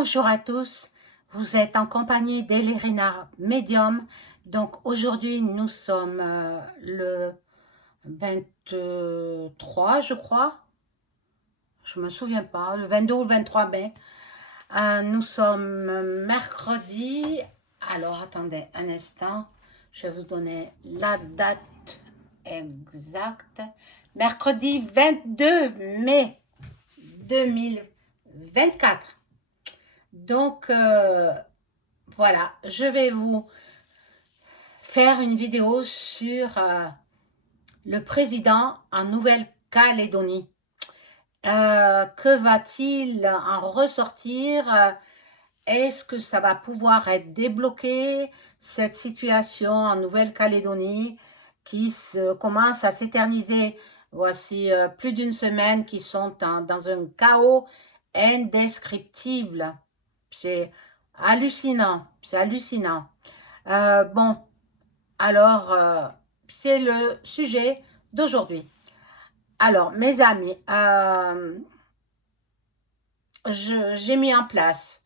Bonjour à tous, vous êtes en compagnie d'Elerina Medium. Donc aujourd'hui nous sommes le 23 je crois, je me souviens pas, le 22 ou le 23 mai. Nous sommes mercredi, alors attendez un instant, je vais vous donner la date exacte. Mercredi 22 mai 2024. Donc voilà, je vais vous faire une vidéo sur le président en Nouvelle-Calédonie. Que va-t-il en ressortir? Est-ce que ça va pouvoir être débloqué, cette situation en Nouvelle-Calédonie qui commence à s'éterniser? Voici plus d'une semaine qui sont dans un chaos indescriptible. C'est hallucinant, c'est hallucinant. Bon, alors, c'est le sujet d'aujourd'hui. Alors, mes amis, j'ai mis en place,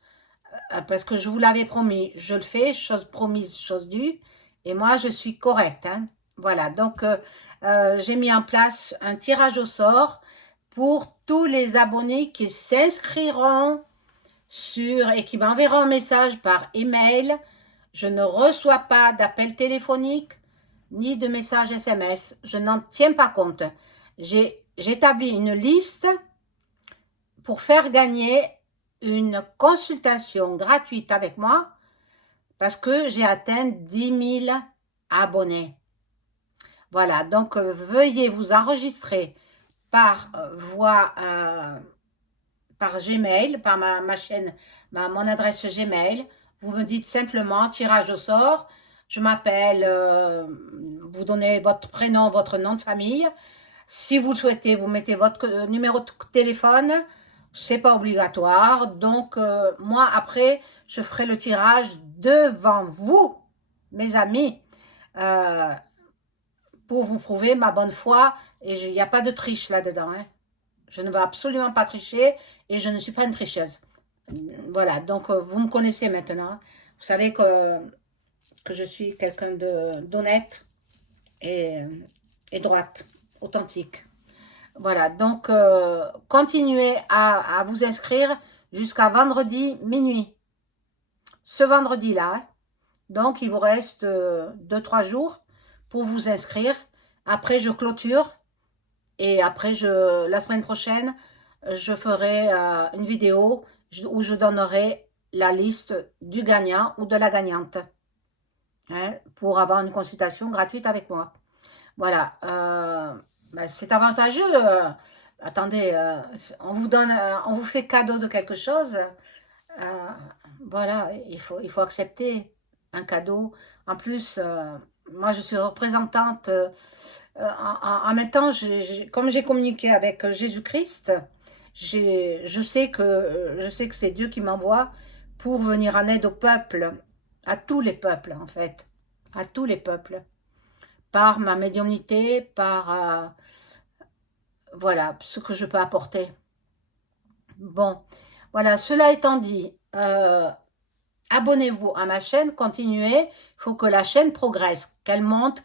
parce que je vous l'avais promis, je le fais, chose promise, chose due, et moi, je suis correcte, hein. Voilà, donc, j'ai mis en place un tirage au sort pour tous les abonnés qui s'inscriront et qui m'enverront un message par email. Je ne reçois pas d'appels téléphoniques ni de messages SMS. Je n'en tiens pas compte. J'ai établi une liste pour faire gagner une consultation gratuite avec moi parce que j'ai atteint 10 000 abonnés. Voilà, donc veuillez vous enregistrer par voie par Gmail, par ma chaîne, mon adresse Gmail. Vous me dites simplement tirage au sort. Je m'appelle, vous donnez votre prénom, votre nom de famille. Si vous le souhaitez, vous mettez votre numéro de téléphone. C'est pas obligatoire. Donc, moi, après, je ferai le tirage devant vous, mes amis, pour vous prouver ma bonne foi. Et il n'y a pas de triche là-dedans, hein. Je ne vais absolument pas tricher et je ne suis pas une tricheuse. Voilà, donc vous me connaissez maintenant. Vous savez que je suis quelqu'un d'honnête et, et droite, authentique. Voilà, donc continuez à vous inscrire jusqu'à vendredi minuit. Ce vendredi-là, hein. Donc il vous reste 2-3 jours pour vous inscrire. Après, je clôture. Et après, la semaine prochaine, je ferai une vidéo où je donnerai la liste du gagnant ou de la gagnante, hein, pour avoir une consultation gratuite avec moi. Voilà, ben, c'est avantageux. Attendez, on vous donne, on vous fait cadeau de quelque chose. euh, voilà, il faut accepter un cadeau. En plus, moi, je suis représentante. En même temps, comme j'ai communiqué avec Jésus-Christ, je sais que c'est Dieu qui m'envoie pour venir en aide au peuple, à tous les peuples en fait, à tous les peuples, par ma médiumnité, par voilà ce que je peux apporter. Bon, voilà, cela étant dit, abonnez-vous à ma chaîne, continuez, il faut que la chaîne progresse, qu'elle monte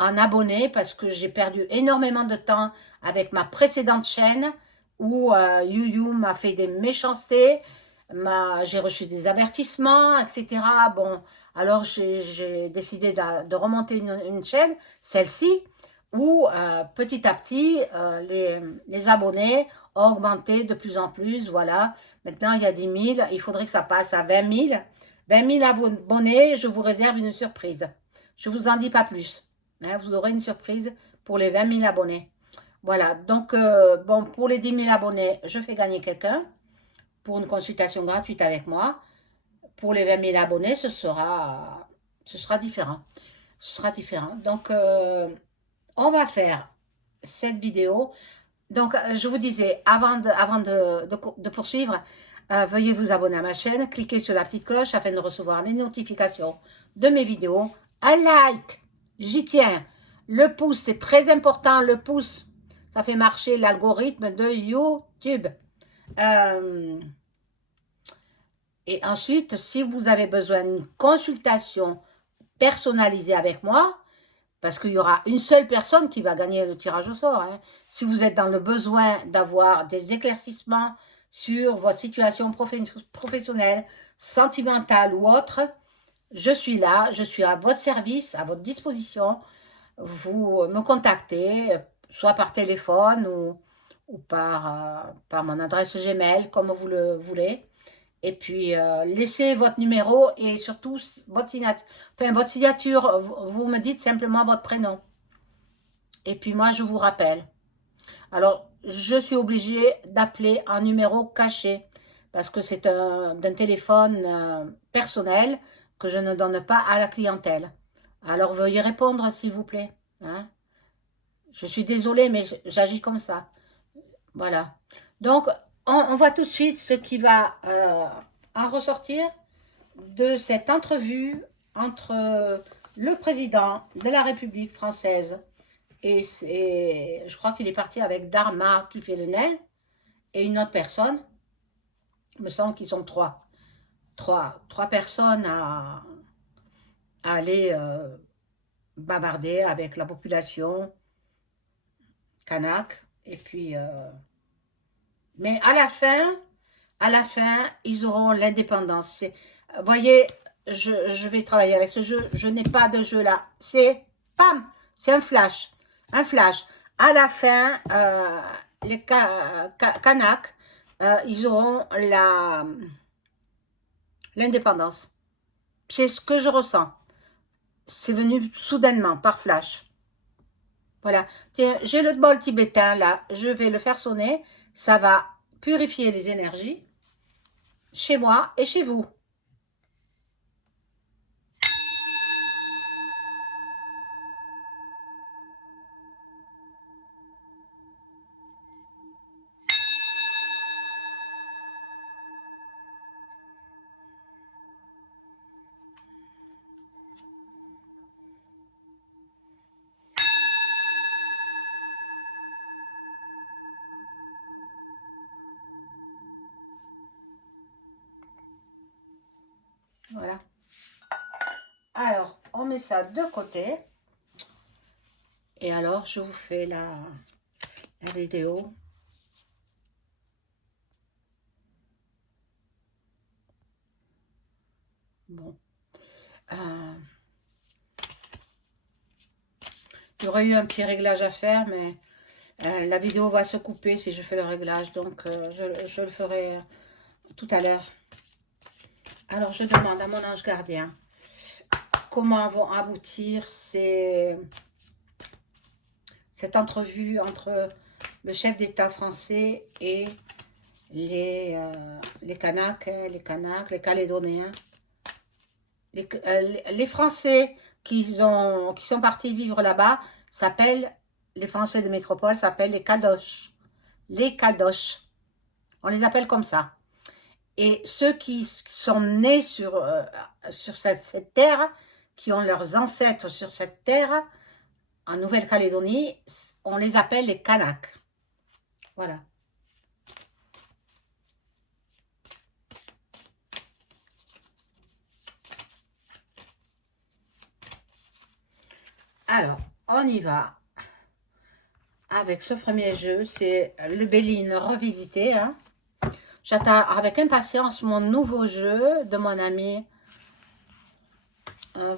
en abonnés, parce que j'ai perdu énormément de temps avec ma précédente chaîne, où YouYou m'a fait des méchancetés, j'ai reçu des avertissements, etc. Bon, alors j'ai décidé de remonter une chaîne, celle-ci, où petit à petit, les abonnés ont augmenté de plus en plus, voilà. Maintenant, il y a 10 000, il faudrait que ça passe à 20 000. 20 000 abonnés, je vous réserve une surprise. Je ne vous en dis pas plus, hein, vous aurez une surprise pour les 20 000 abonnés. Voilà, donc, bon, pour les 10 000 abonnés, je fais gagner quelqu'un pour une consultation gratuite avec moi. Pour les 20 000 abonnés, ce sera différent. Ce sera différent. Donc, on va faire cette vidéo. Donc, je vous disais, avant de poursuivre, veuillez vous abonner à ma chaîne, cliquez sur la petite cloche afin de recevoir les notifications de mes vidéos. Un like, j'y tiens. Le pouce, c'est très important, le pouce. Ça fait marcher l'algorithme de YouTube. Et ensuite, si vous avez besoin d'une consultation personnalisée avec moi, parce qu'il y aura une seule personne qui va gagner le tirage au sort, hein. Si vous êtes dans le besoin d'avoir des éclaircissements sur votre situation professionnelle, sentimentale ou autre, je suis là, je suis à votre service, à votre disposition. Vous me contactez, soit par téléphone ou par mon adresse Gmail, comme vous le voulez. Et puis, laissez votre numéro et surtout votre signature. Enfin, votre signature, vous me dites simplement votre prénom. Et puis moi, je vous rappelle. Alors, je suis obligée d'appeler un numéro caché parce que c'est d'un téléphone personnel que je ne donne pas à la clientèle. Alors, veuillez répondre, s'il vous plaît. Hein. Je suis désolée, mais j'agis comme ça. Voilà. Donc, on voit tout de suite ce qui va en ressortir de cette entrevue entre le président de la République française et je crois qu'il est parti avec Dharma qui fait le nez et une autre personne. Il me semble qu'ils sont trois personnes à aller bavarder avec la population kanak. Et puis, mais à la fin, ils auront l'indépendance. Vous voyez, je vais travailler avec ce jeu. Je n'ai pas de jeu là. C'est, pam, c'est un flash. Un flash. À la fin, les Kanaks, ils auront l'indépendance. C'est ce que je ressens. C'est venu soudainement, par flash. Voilà. Tiens, j'ai le bol tibétain là. Je vais le faire sonner. Ça va purifier les énergies chez moi et chez vous. Voilà. Alors, on met ça de côté. Et alors, je vous fais la vidéo. Bon. Il y aurait eu un petit réglage à faire, mais la vidéo va se couper si je fais le réglage. Donc, je le ferai tout à l'heure. Alors, je demande à mon ange gardien comment vont aboutir cette entrevue entre le chef d'État français et les Kanaks, les Calédoniens. Les Français qui sont partis vivre là-bas s'appellent, les Français de métropole s'appellent les Caldoches. Les Caldoches. On les appelle comme ça. Et ceux qui sont nés sur cette terre, qui ont leurs ancêtres sur cette terre, en Nouvelle-Calédonie, on les appelle les Kanaks. Voilà. Alors, on y va avec ce premier jeu. C'est le Béline revisité. Hein. J'attends avec impatience mon nouveau jeu de mon ami.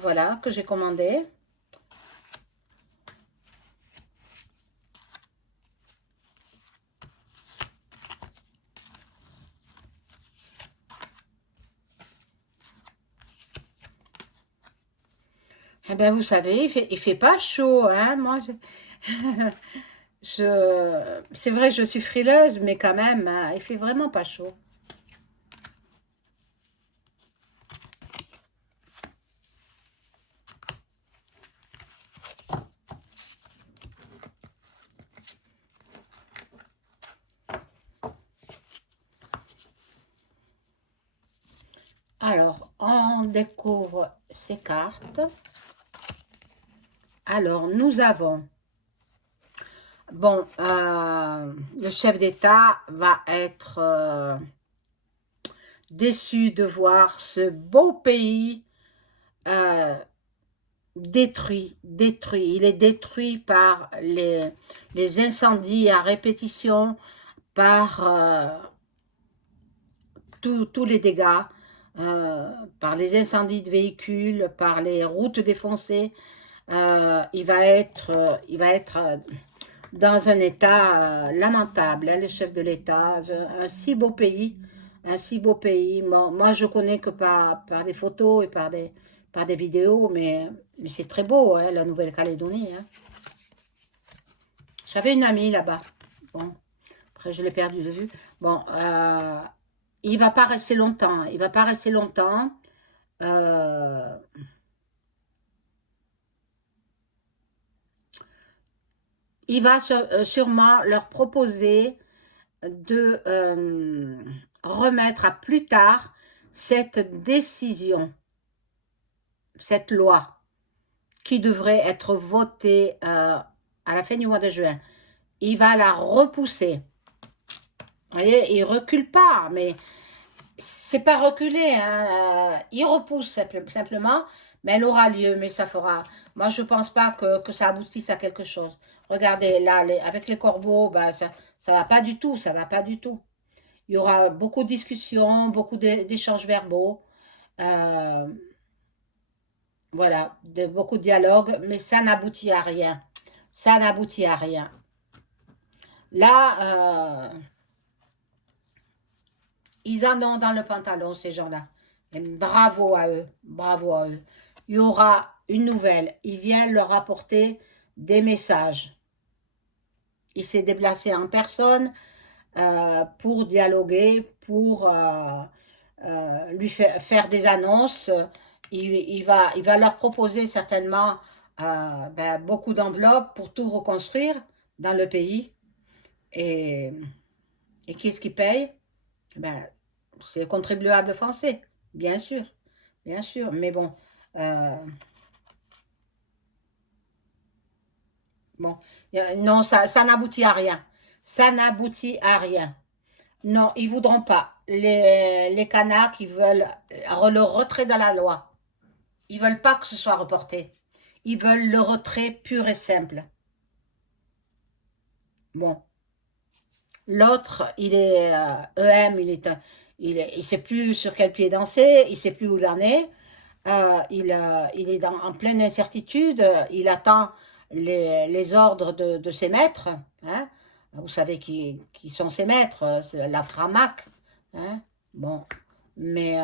Voilà, que j'ai commandé. Eh bien, vous savez, il fait pas chaud, hein. Moi, c'est vrai que je suis frileuse, mais quand même, hein, il fait vraiment pas chaud. Alors, on découvre ces cartes. Alors, nous avons, bon, le chef d'État va être déçue de voir ce beau pays euh, détruit, détruit. Il est détruit par les incendies à répétition, par tous les dégâts, par les incendies de véhicules, par les routes défoncées. Il va être dans un état lamentable, hein, le chef de l'État. Un si beau pays, un si beau pays. Moi je connais que par des photos et par des vidéos, mais c'est très beau, hein, la Nouvelle-Calédonie. Hein. J'avais une amie là-bas. Bon, après je l'ai perdue de vue. Bon, il va pas rester longtemps. Il va pas rester longtemps. Euh, il va sûrement leur proposer de remettre à plus tard cette décision, cette loi qui devrait être votée à la fin du mois de juin. Il va la repousser. Vous voyez, il recule pas, mais c'est pas reculer, hein. Il repousse simplement, mais elle aura lieu, mais ça fera. Moi, je pense pas que ça aboutisse à quelque chose. Regardez, là, avec les corbeaux, ben, ça va pas du tout, ça va pas du tout. Il y aura beaucoup de discussions, beaucoup d'échanges verbaux, euh, voilà, beaucoup de dialogues, mais ça n'aboutit à rien. Ça n'aboutit à rien. Là, ils en ont dans le pantalon, ces gens-là. Et bravo à eux, bravo à eux. Il y aura une nouvelle. Il vient leur apporter des messages. Il s'est déplacé en personne pour dialoguer, pour lui faire des annonces. Il va leur proposer certainement beaucoup d'enveloppes pour tout reconstruire dans le pays. Et, et qui est-ce qui paye? Ben, c'est le contribuable français, bien sûr, bien sûr. Mais bon, euh, bon, non, ça n'aboutit à rien. Ça n'aboutit à rien. Non, ils voudront pas. Les Kanaks, ils veulent le retrait de la loi. Ils veulent pas que ce soit reporté. Ils veulent le retrait pur et simple. Bon, l'autre, il est EM, il sait plus sur quel pied danser, il sait plus où il en est. Il est en pleine incertitude. Il attend les ordres de ses maîtres. Hein. Vous savez qui sont ses maîtres, c'est la Framac. Hein. Bon, mais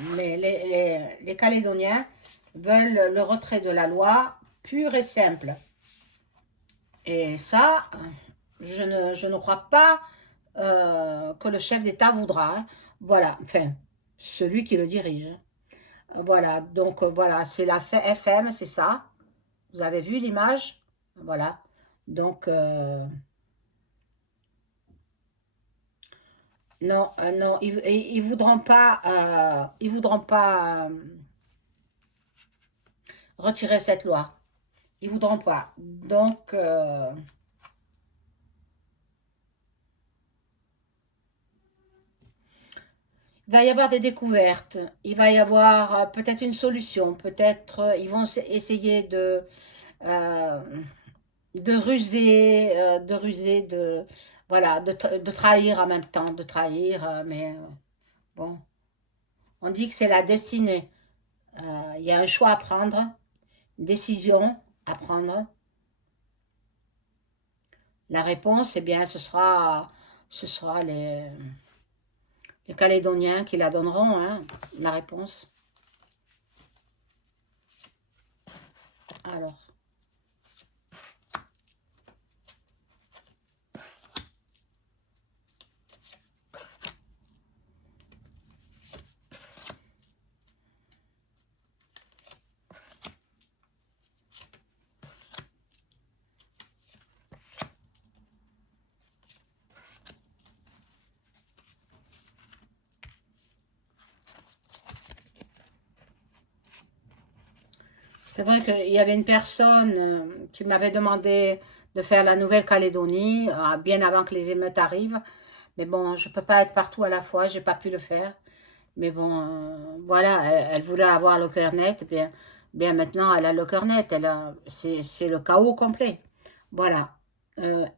les Calédoniens veulent le retrait de la loi pur et simple. Et ça, je ne crois pas que le chef d'État voudra. Hein. Voilà, enfin, celui qui le dirige. Hein. Voilà, donc voilà, c'est la FM, c'est ça. Vous avez vu l'image? Voilà. Donc, non, non, ils voudront pas, ils voudront pas retirer cette loi. Ils voudront pas. Donc, il va y avoir des découvertes. Il va y avoir peut-être une solution. Peut-être ils vont essayer euh, de ruser, voilà, de trahir en même temps, de trahir, mais bon, on dit que c'est la destinée. Il y a un choix à prendre, une décision à prendre. La réponse, eh bien, ce sera les Calédoniens qui la donneront, hein, la réponse. Alors. C'est vrai qu'il y avait une personne qui m'avait demandé de faire la Nouvelle-Calédonie bien avant que les émeutes arrivent. Mais bon, je ne peux pas être partout à la fois, j'ai pas pu le faire. Mais bon, voilà, elle voulait avoir le cœur net, bien maintenant elle a le cœur net, c'est le chaos complet. Voilà.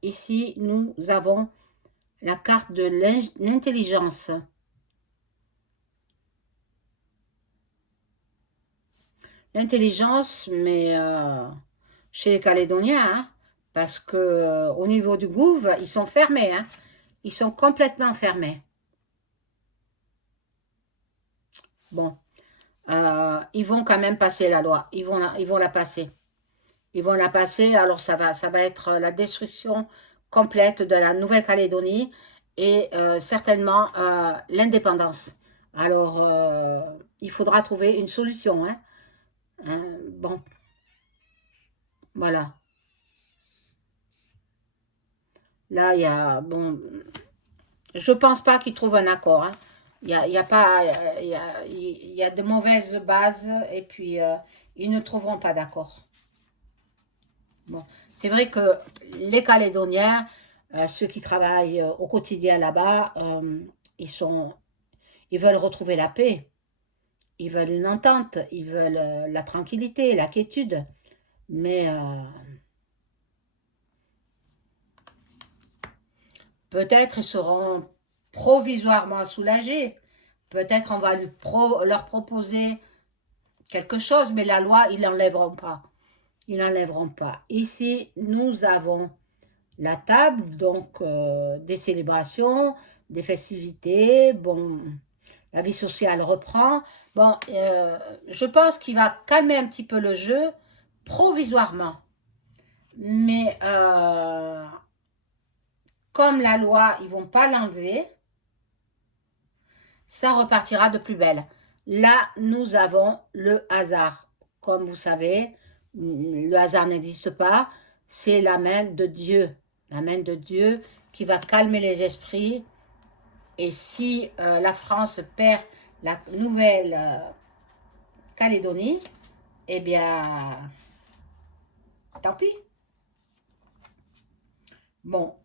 Ici, nous avons la carte de l'intelligence. L'intelligence, mais chez les Calédoniens, hein, parce que au niveau du gouv, ils sont fermés, hein, ils sont complètement fermés. Bon, ils vont quand même passer la loi, ils vont la passer. Ils vont la passer, alors ça va être la destruction complète de la Nouvelle-Calédonie et certainement l'indépendance. Alors, il faudra trouver une solution, hein. Bon, voilà. Là, il y a, bon, je pense pas qu'ils trouvent un accord, hein. Il y a pas, il y a de mauvaises bases et puis ils ne trouveront pas d'accord. Bon, c'est vrai que les Calédoniens, ceux qui travaillent au quotidien là-bas, ils veulent retrouver la paix, ils veulent une entente, ils veulent la tranquillité, la quiétude. Mais peut-être ils seront provisoirement soulagés. Peut-être on va leur proposer quelque chose, mais la loi, ils n'enlèveront pas. Ils n'enlèveront pas. Ici, nous avons la table, donc des célébrations, des festivités. Bon, la vie sociale reprend. Bon, je pense qu'il va calmer un petit peu le jeu provisoirement. Mais comme la loi, ils ne vont pas l'enlever, ça repartira de plus belle. Là, nous avons le hasard. Comme vous savez, le hasard n'existe pas. C'est la main de Dieu. La main de Dieu qui va calmer les esprits. Et si la France perd la Nouvelle-Calédonie, eh bien, tant pis. Bon,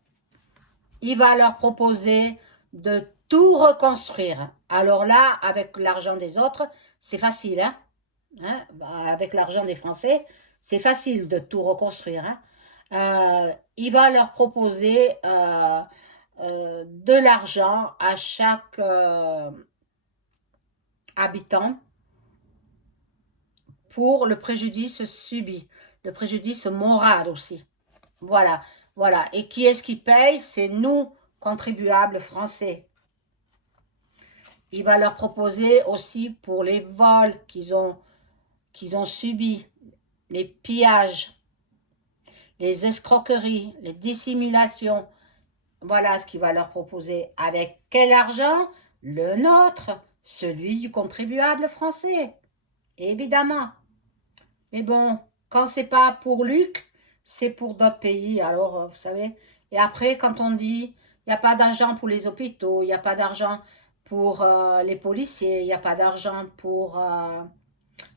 il va leur proposer de tout reconstruire. Alors là, avec l'argent des autres, c'est facile, hein? Avec l'argent des Français, c'est facile de tout reconstruire, hein? Il va leur proposer de l'argent à chaque habitant pour le préjudice subi, le préjudice moral aussi. Voilà, voilà. Et qui est-ce qui paye? C'est nous, contribuables français. Il va leur proposer aussi pour les vols qu'ils ont subis, les pillages, les escroqueries, les dissimulations. Voilà ce qu'il va leur proposer. Avec quel argent? Le nôtre, celui du contribuable français, évidemment. Mais bon, quand c'est pas pour Luc, c'est pour d'autres pays. Alors, vous savez. Et après, quand on dit, il n'y a pas d'argent pour les hôpitaux, il n'y a pas d'argent pour les policiers, il n'y a pas d'argent pour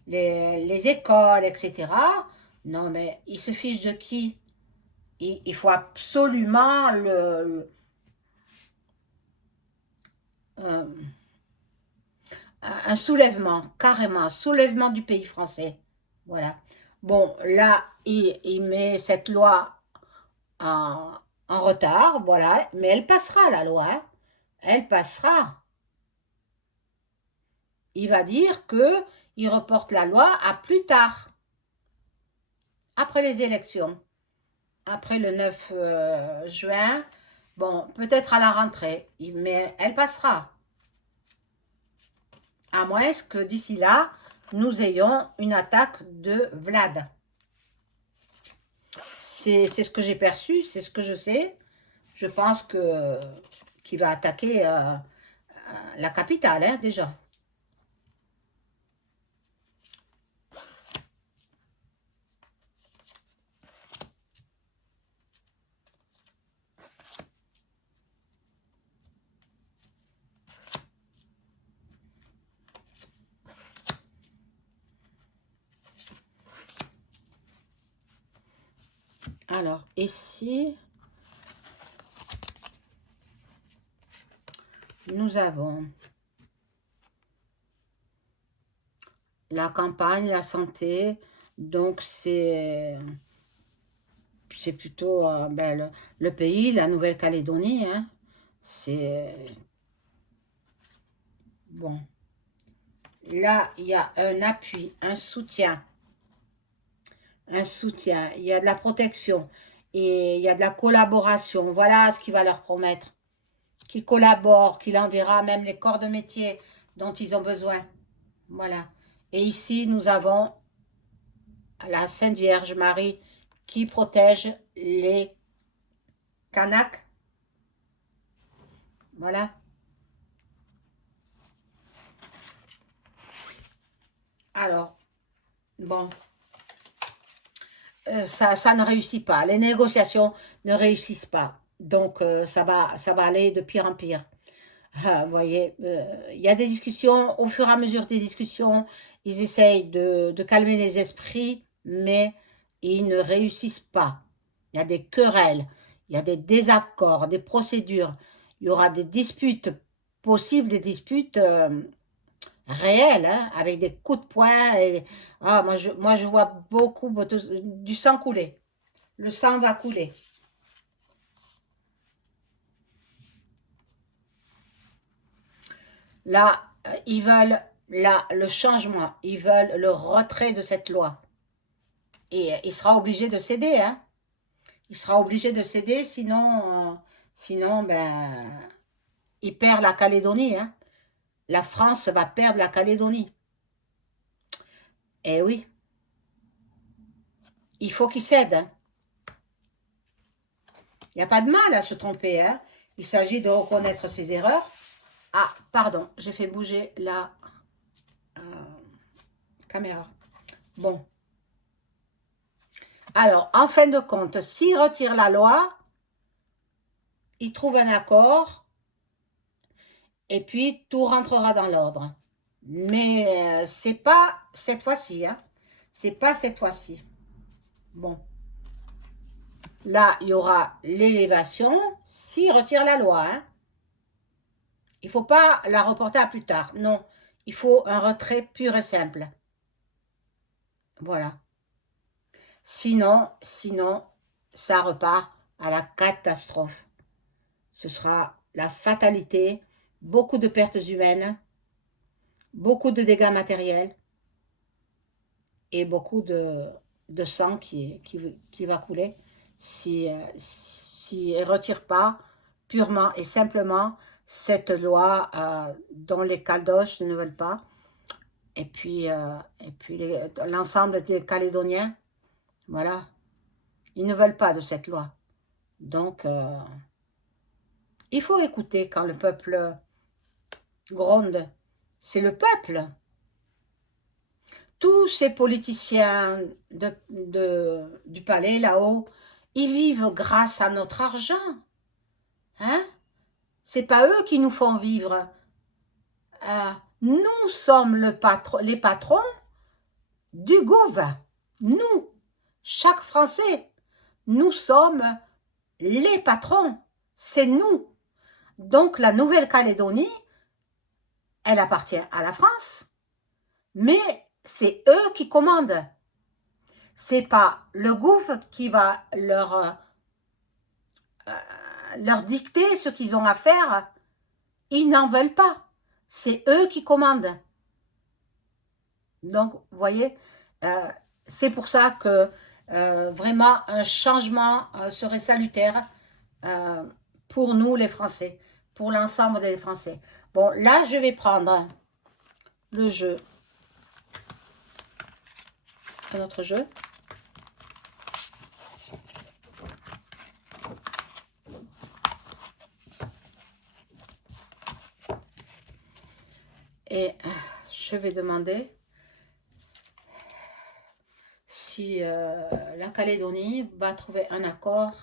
les écoles, etc. Non, mais ils se fichent de qui? Il faut absolument euh, un soulèvement, carrément, un soulèvement du pays français. Voilà. Bon, là, il met cette loi en, en retard, voilà, mais elle passera, la loi, hein. Elle passera. Il va dire qu'il reporte la loi à plus tard, après les élections, après le 9 juin, bon, peut-être à la rentrée, mais elle passera. À moins que d'ici là, nous ayons une attaque de Vlad. C'est ce que j'ai perçu, c'est ce que je sais. Je pense qu'il va attaquer la capitale, hein, déjà. Alors, ici, nous avons la campagne, la santé. Donc, c'est plutôt ben, le pays, la Nouvelle-Calédonie. Hein. C'est bon. Là, il y a un appui, un soutien. Un soutien. Il y a de la protection. Et il y a de la collaboration. Voilà ce qu'il va leur promettre. Qu'il collabore, qu'il enverra même les corps de métier dont ils ont besoin. Voilà. Et ici, nous avons la Sainte Vierge Marie qui protège les Kanaks. Voilà. Alors, bon, ça ne réussit pas. Les négociations ne réussissent pas. Donc, ça va aller de pire en pire. Ah, vous voyez, il y a des discussions, au fur et à mesure des discussions, ils essayent de calmer les esprits, mais ils ne réussissent pas. Il y a des querelles, il y a des désaccords, des procédures, il y aura des disputes possibles, des disputes réelles, hein, avec des coups de poing. Et, ah, moi, je vois beaucoup du sang couler. Le sang va couler. Là, ils veulent le changement, ils veulent le retrait de cette loi. Et il sera obligé de céder, hein. Il sera obligé de céder, sinon ben, il perd la Calédonie, hein. La France va perdre la Calédonie. Eh oui, il faut qu'il cède. Hein. Il n'y a pas de mal à se tromper, hein. Il s'agit de reconnaître ses erreurs. Ah, pardon, j'ai fait bouger la caméra. Bon. Alors, en fin de compte, s'il retire la loi, il trouve un accord et puis tout rentrera dans l'ordre. Mais c'est pas cette fois-ci, hein. C'est pas cette fois-ci. Bon. Là, il y aura l'élévation s'il retire la loi, hein. Il ne faut pas la reporter à plus tard. Non, il faut un retrait pur et simple. Voilà. Sinon, ça repart à la catastrophe. Ce sera la fatalité, beaucoup de pertes humaines, beaucoup de dégâts matériels et beaucoup de sang qui va couler si elle ne retire pas purement et simplement cette loi dont les Caldoches ne veulent pas. Et puis l'ensemble des Calédoniens, voilà, ils ne veulent pas de cette loi. Donc, il faut écouter quand le peuple gronde. C'est le peuple. Tous ces politiciens du palais là-haut, ils vivent grâce à notre argent. Hein? C'est pas eux qui nous font vivre. Nous sommes les patrons du gouv. Nous, chaque Français, nous sommes les patrons. C'est nous. Donc la Nouvelle-Calédonie, elle appartient à la France. Mais c'est eux qui commandent. C'est pas le gouv qui va leur dicter ce qu'ils ont à faire. Ils n'en veulent pas. C'est eux qui commandent. Donc, vous voyez, c'est pour ça que vraiment un changement serait salutaire pour nous les Français, pour l'ensemble des Français. Bon, là, je vais prendre le jeu. Un autre jeu. Et je vais demander si la Calédonie va trouver un accord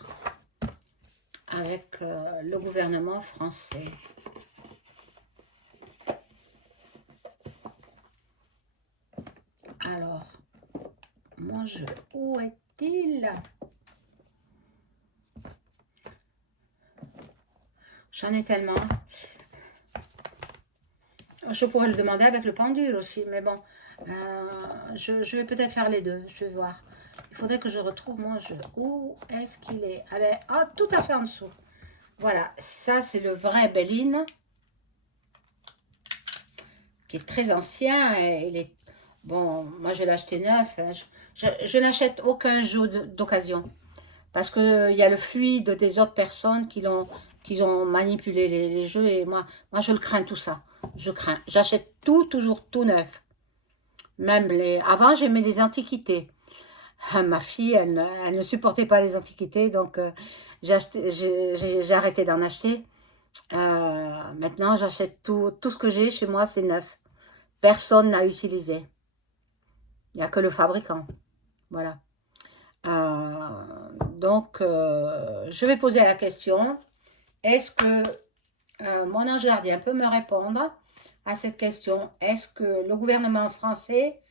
avec le gouvernement français. Alors, mon jeu, où est-il? J'en ai tellement. je pourrais le demander avec le pendule aussi, mais bon, je vais peut-être faire les deux, je vais voir. Il faudrait que je retrouve mon jeu. Où est-ce qu'il est? Ah, ben, ah, tout à fait en dessous. Voilà, ça c'est le vrai Béline, qui est très ancien. Et il est... Bon, moi je l'ai acheté neuf. Hein. Je n'achète aucun jeu d'occasion. Parce qu'il y a le fluide des autres personnes qui ont manipulé les jeux. Et moi, je le crains tout ça. Je crains. J'achète tout, toujours tout neuf. Même les... Avant, j'aimais les antiquités. Ah, ma fille, elle ne supportait pas les antiquités. Donc, j'ai arrêté d'en acheter. Maintenant, j'achète tout ce que j'ai chez moi, c'est neuf. Personne n'a utilisé. Il n'y a que le fabricant. Voilà. Donc, je vais poser la question. Est-ce que mon ange gardien peut me répondre à cette question? Est-ce que le gouvernement français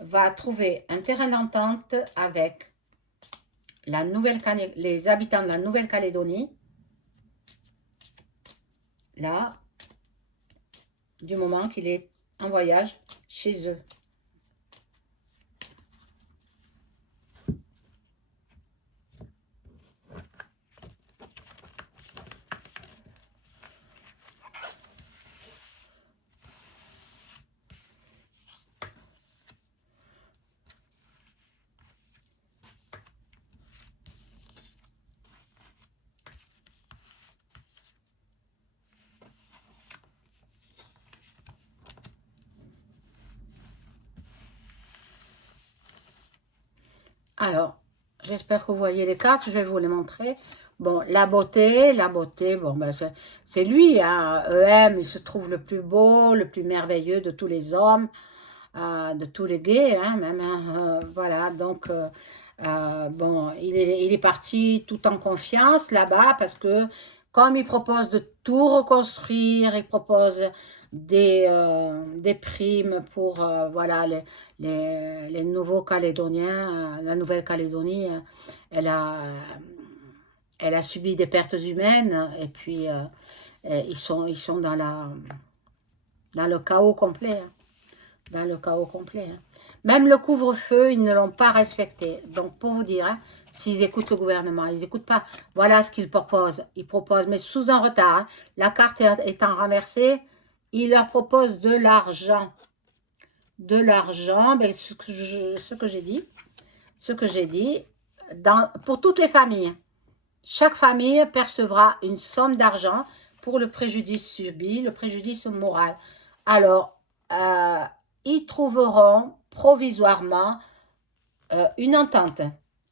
va trouver un terrain d'entente avec les habitants de la Nouvelle-Calédonie, là, du moment qu'il est en voyage chez eux? Alors, j'espère que vous voyez les cartes, je vais vous les montrer. Bon, la beauté, bon, ben c'est lui, hein. EM, il se trouve le plus beau, le plus merveilleux de tous les hommes, de tous les gays, hein, même, hein, voilà, donc, bon, il est parti tout en confiance là-bas, parce que comme il propose de tout reconstruire, il propose des primes pour, voilà, les nouveaux Calédoniens, la Nouvelle-Calédonie, elle a, elle a subi des pertes humaines, et puis ils sont dans le chaos complet, hein, dans le chaos complet. Hein. Même le couvre-feu, ils ne l'ont pas respecté. Donc, pour vous dire, hein, s'ils écoutent le gouvernement, ils n'écoutent pas. Voilà ce qu'ils proposent. Ils proposent, mais sous un retard. Hein. La carte étant renversée, ils leur proposent de l'argent. De l'argent, ben, ce que j'ai dit, pour toutes les familles. Chaque famille percevra une somme d'argent pour le préjudice subi, le préjudice moral. Alors, ils trouveront provisoirement une entente.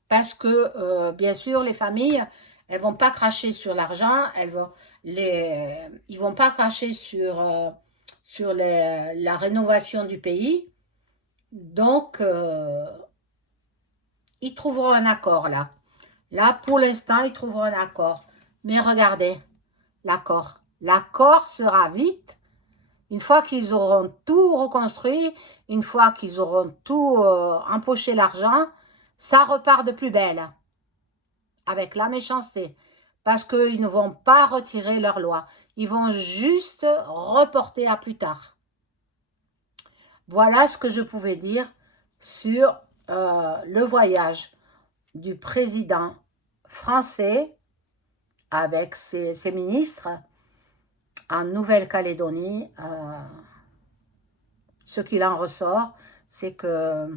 Parce que, bien sûr, les familles, elles ne vont pas cracher sur l'argent, ils vont pas cracher sur la rénovation du pays. Donc, ils trouveront un accord là. Là, pour l'instant, ils trouveront un accord. Mais regardez, l'accord. L'accord sera vite. Une fois qu'ils auront tout reconstruit, une fois qu'ils auront tout empoché l'argent, ça repart de plus belle. Avec la méchanceté. Parce qu'ils ne vont pas retirer leur loi. Ils vont juste reporter à plus tard. Voilà ce que je pouvais dire sur le voyage du président français avec ses ministres en Nouvelle-Calédonie. Ce qu'il en ressort, c'est que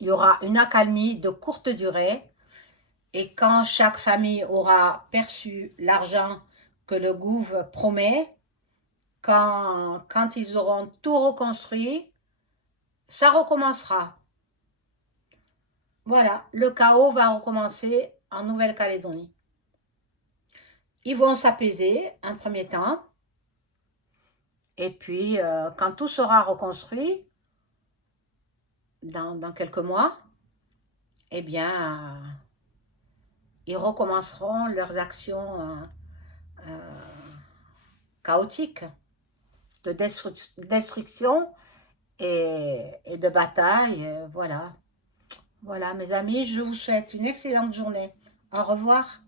il y aura une accalmie de courte durée, et quand chaque famille aura perçu l'argent que le gouvernement promet, quand ils auront tout reconstruit, ça recommencera. Voilà, le chaos va recommencer en Nouvelle-Calédonie. Ils vont s'apaiser un premier temps, et puis quand tout sera reconstruit, dans quelques mois, eh bien, ils recommenceront leurs actions chaotiques de destruction et de bataille. Voilà. Voilà, mes amis, je vous souhaite une excellente journée. Au revoir.